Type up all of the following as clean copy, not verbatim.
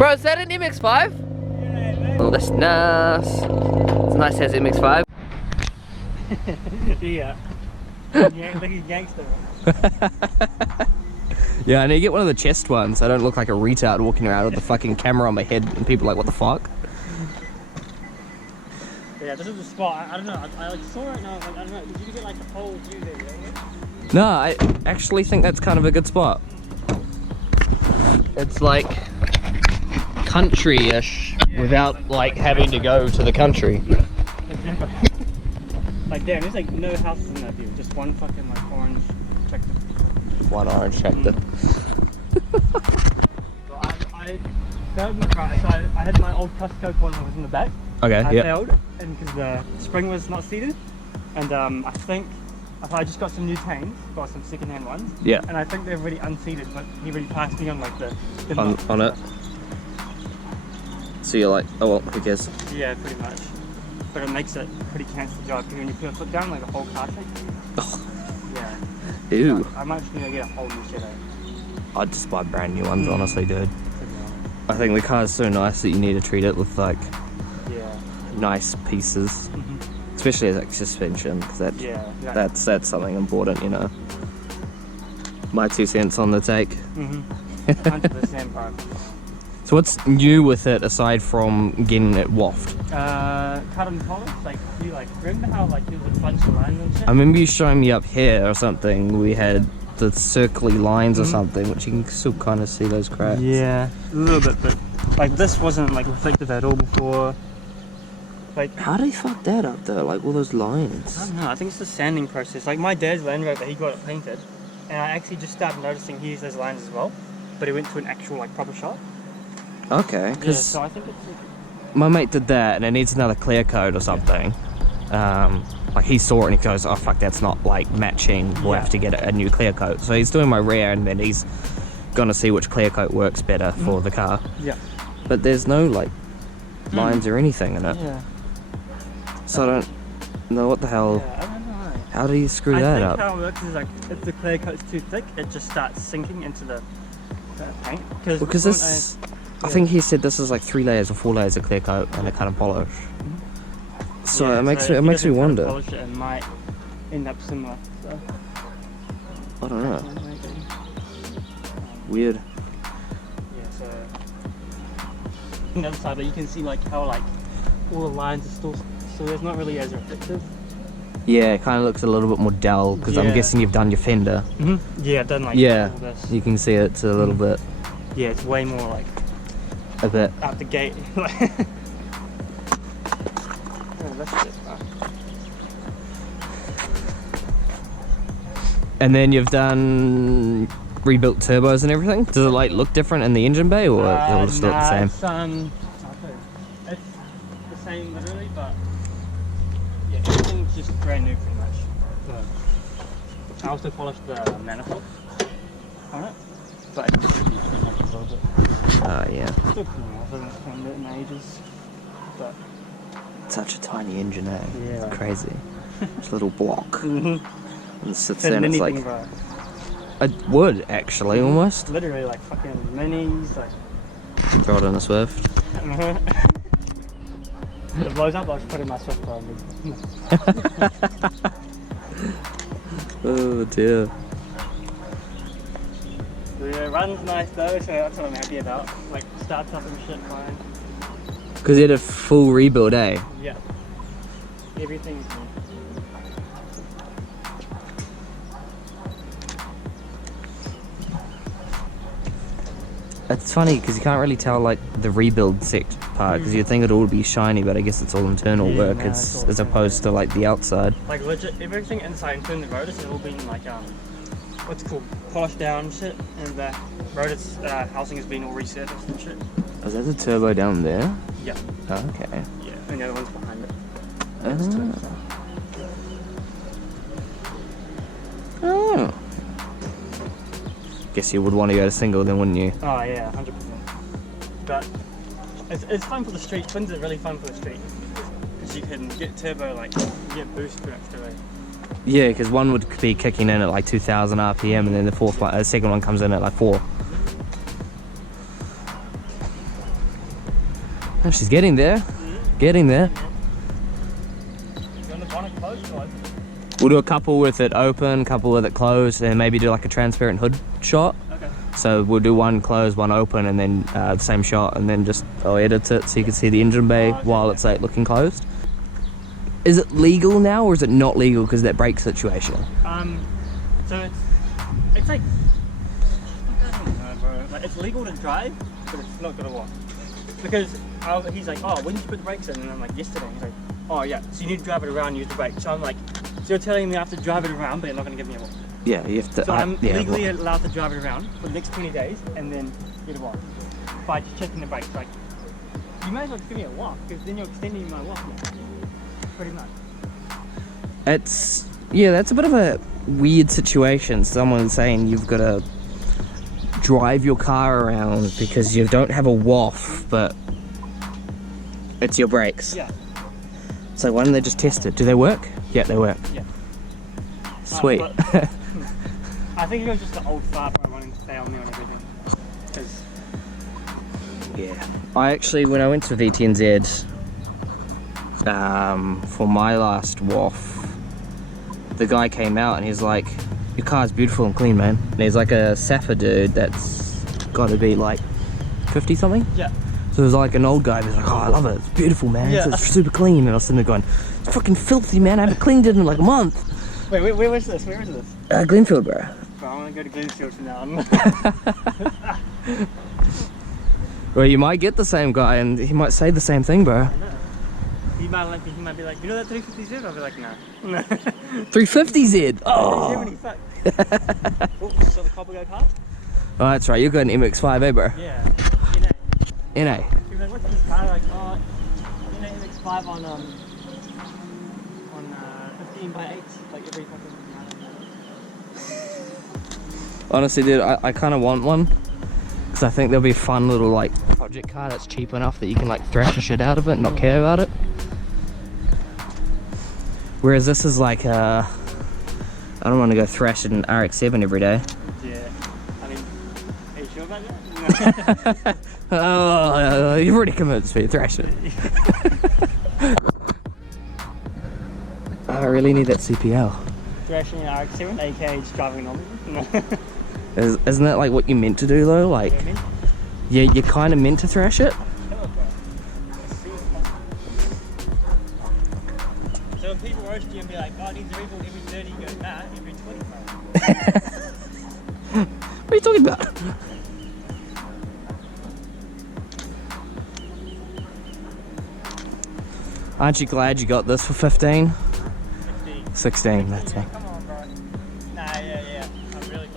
Bro, is that an MX-5? Yeah, Oh, that's nice. It's nice as MX-5. yeah. Look, he's gangster. Yeah, I need to get one of the chest ones so I don't look like a retard walking around with the fucking camera on my head and people are like, what the fuck? Yeah, this is the spot. I don't know. I like saw it and I was like, I don't know. Did you get like the whole view there? Yeah? No, I actually think that's kind of a good spot. It's like country-ish without like having to go to the country. Like damn, there's like no houses in that view. Just one fucking like orange tractor. One orange tractor. So I failed my car. So I had my old Costco one that was in the back. Okay, I failed, and because the spring was not seated, and I think I just got some new chains, got some second-hand ones. Yeah. And I think they're really unseated, but he really passed me on like the on it. So you're like, oh well, who cares? Yeah, pretty much. But it makes it pretty cancer job because when you put your foot down, like the whole car shakes. Oh. Yeah. Ew. So I might just need to get a whole new set out. I'd just buy brand new ones, honestly, dude. I think the car's so nice that you need to treat it with like nice pieces, especially as like suspension, because that's something important, you know. My 2 cents on the take. 100%, bro. So what's new with it aside from getting it waffed? Cut and polish, like you like remember how like there was a bunch of lines and shit? I remember you showing me up here or something. We had the circly lines or something, which you can still kind of see those cracks. Yeah, a little bit, but like this wasn't like reflective at all before. Like, how do you fuck that up though? Like all those lines. I don't know. I think it's the sanding process. Like my dad's Land Rover, he got it painted, and I actually just started noticing he used those lines as well. But he went to an actual like proper shop. Okay, because so I think it's my mate did that, and it needs another clear coat or something. Like he saw it and he goes, "Oh fuck, that's not like matching. We'll have to get a new clear coat." So he's doing my rear, and then he's gonna see which clear coat works better for the car. Yeah. But there's no like lines or anything in it. Yeah. So I don't know what the hell. Yeah, I don't know. How do you screw that up? I think how it works is like if the clear coat's too thick, it just starts sinking into the paint. Because this, I think he said this is like 3 layers or 4 layers of clear coat and a cut and polish. So it makes me wonder. Polish it, it might end up similar. So. I don't know. Weird. Yeah. So on the other side, you can see like how like all the lines are still. So it's not really as reflective. Yeah, it kind of looks a little bit more dull because I'm guessing you've done your fender. Yeah, I've done like all this. You can see it's a little bit. Yeah, it's way more like a bit out the gate. Oh, that's it. And then you've done rebuilt turbos and everything. Does it like look different in the engine bay, or it'll just look the same? It's the same literally, but yeah, everything's just brand new pretty much. So I also polished the manifold on it, but it just a little bit. Yeah. Still cool. I haven't cleaned it in ages, but such a tiny engine, eh? Yeah, it's crazy. It's a little block. And it sits there and it's like it would actually almost. Literally like fucking minis, like. Throw it in a Swift. If it blows up, I'll just put it in my Swift car. Oh dear. Yeah, it runs nice though, so that's what I'm happy about. Like starts up and shit fine. Because you had a full rebuild, eh? Yeah. Everything's new. It's funny because you can't really tell like the rebuild part because you'd think it'd all be shiny, but I guess it's all internal work. It's as opposed to like the outside. Like legit, everything inside, including the rotors, has all been like what's it called, polished down and shit, and the rotors housing has been all resurfaced and shit. Oh, is that the turbo down there? Yeah. Oh, okay. Yeah, and the other one's behind it. Oh. Guess you would want to go to single then, wouldn't you? Oh yeah, 100%. But it's fun for the street. Twins are really fun for the street because you can get turbo, like you get boost straight away. Yeah, because one would be kicking in at like 2,000 RPM, and then the second one comes in at like 4. Oh, she's getting there. Getting there. You want the bonnet closed or open? We'll do a couple with it open, couple with it closed, and maybe do like a transparent hood shot. Okay. So we'll do one closed, one open, and then the same shot, and then just I'll edit it so you can see the engine bay while it's like looking closed. Is it legal now, or is it not legal because of that brake situation? So it's like, I don't know, bro. Like, it's legal to drive, but it's not gonna work. Because he's like, oh, when did you put the brakes in? And I'm like, yesterday. He's like, oh yeah, so you need to drive it around and use the brake. So I'm like, so you're telling me I have to drive it around, but you're not gonna give me a walk. Yeah, you have to. So I'm legally allowed to drive it around for the next 20 days and then get a walk by just checking the brakes. Like, you may as well just give me a walk, because then you're extending my walk. Pretty much. It's, yeah, that's a bit of a weird situation. Someone saying you've got to drive your car around because you don't have a WAF, but it's your brakes. Yeah. So why don't they just test it? Do they work? Yeah, they work. Yeah. Sweet. I think it was just the old fart where I wanted to stay on there and everything. Cause Yeah. I actually, when I went to VTNZ for my last WAF, the guy came out and he's like, your car's beautiful and clean, man. And he's like a Safa dude that's got to be like 50 something. yeah. So it was like an old guy, but he's like, oh, I love it, it's beautiful, man. Yeah. It's super clean. And I was sitting there going, it's fucking filthy, man. I haven't cleaned it in like a month. Wait, where was this? Where is this? Glenfield, bro. Bro, I want to go to Glenfield from now on. Well, you might get the same guy and he might say the same thing, bro. I know. He might be like, you know that 350Z? I'll be like, no. 350Z. Oh. 70, fuck. Oh, so the copper go past? Oh, that's right. You're going MX5, eh, bro? Yeah. NA. He was like, what's this car? Like, oh, you know, MX5 on 15 by 8, like every fucking. Honestly, dude, I kind of want one. Because I think there'll be a fun little, like, project car that's cheap enough that you can, like, thrash the shit out of it and not care about it. Whereas this is like, I don't want to go thrash an RX-7 every day. Yeah. I mean, are you sure about that? Oh, you've already convinced me. Thrash it. I really need that CPL. Thrashing an RX-7, aka just driving on it. Isn't that like what you meant to do though? Like, yeah, you're kind of meant to thrash it. So when people roast you and be like, oh, it needs a rebuild every 30, you go, nah, every 20. What are you talking about? Aren't you glad you got this for 15? 16, that's yeah, right. come on, bro. Nah, yeah. I'm really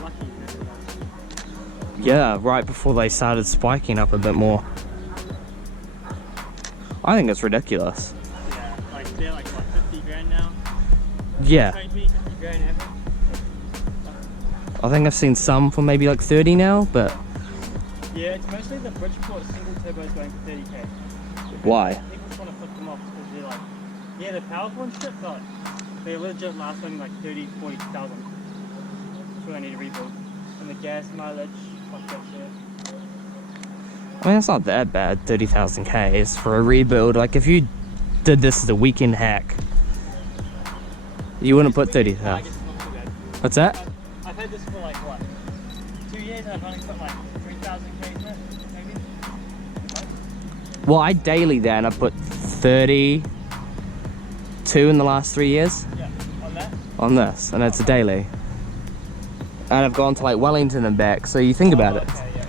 lucky. Yeah, right before they started spiking up a bit more. I think it's ridiculous. Yeah, like they're like what, 50 grand now? Yeah. 20, 50 grand average. I think I've seen some for maybe like 30 now, but Yeah, it's mostly the Bridgeport single turbos going for 30k. why? People just want to flip them off because they're like, yeah, they're powerful and shit, but they legit last only like 30, 40,000. So I need to rebuild. And the gas mileage, fuck that shit. I mean, it's not that bad, 30,000 Ks for a rebuild. Like, if you did this as a weekend hack, you wouldn't put 30,000. I guess it's not too bad. What's that? I've had this for like, what, 2 years and I've only put like 3,000 Ks in it, maybe? Well, I daily that and I put 32 in the last 3 years Yeah, on that? on this, and it's a daily. And I've gone to like Wellington and back, so you think about it. Okay, yeah.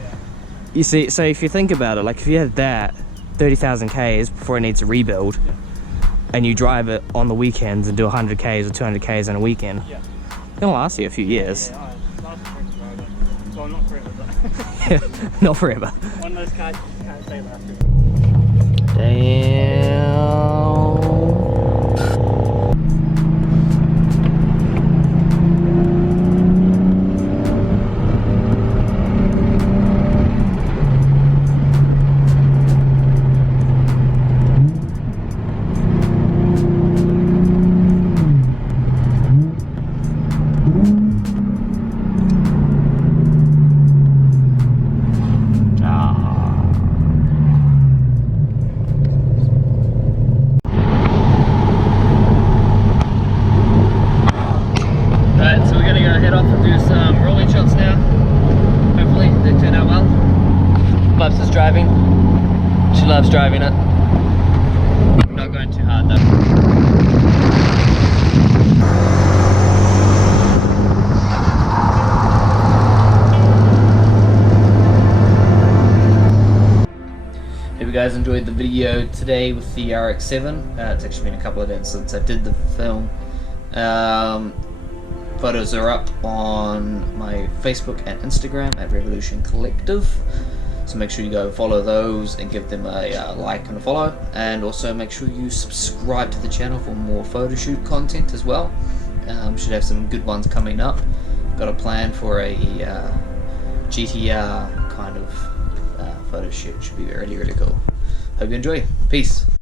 You see, so if you think about it, like if you had that 30,000 Ks before it needs a rebuild, Yeah. and you drive it on the weekends and do 100 Ks or 200 Ks in a weekend, Yeah. it'll last you a few years. Yeah, last forever, bro, but, well, not forever, but Not forever. one of those cars you just can't say last forever. Damn. driving. She loves driving it. Not going too hard though. Hope you guys enjoyed the video today with the RX7. It's actually been a couple of days since I did the film. Photos are up on my Facebook and Instagram at Revolution Collective. So make sure you go follow those and give them a like and a follow. And also make sure you subscribe to the channel for more photo shoot content as well. Should have some good ones coming up. Got a plan for a GTR kind of photo shoot. Should be really cool. Hope you enjoy. Peace.